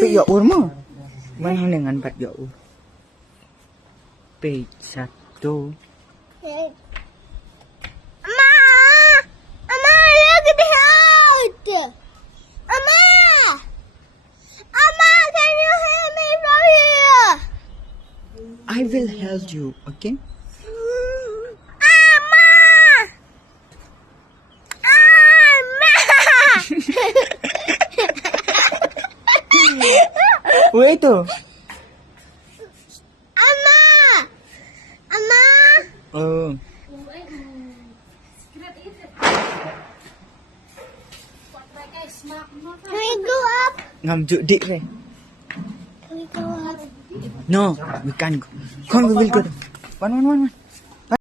Pick your ur mo. Mana dengan pat your ur? Pick satu. Amma, look behind. Amma, can you help me from here? I will help you, okay? Wait itu. Amma. Oh. Can we go up? Ngamjuk dik re. Can we go up? No, we can't go. Come, we will go. One.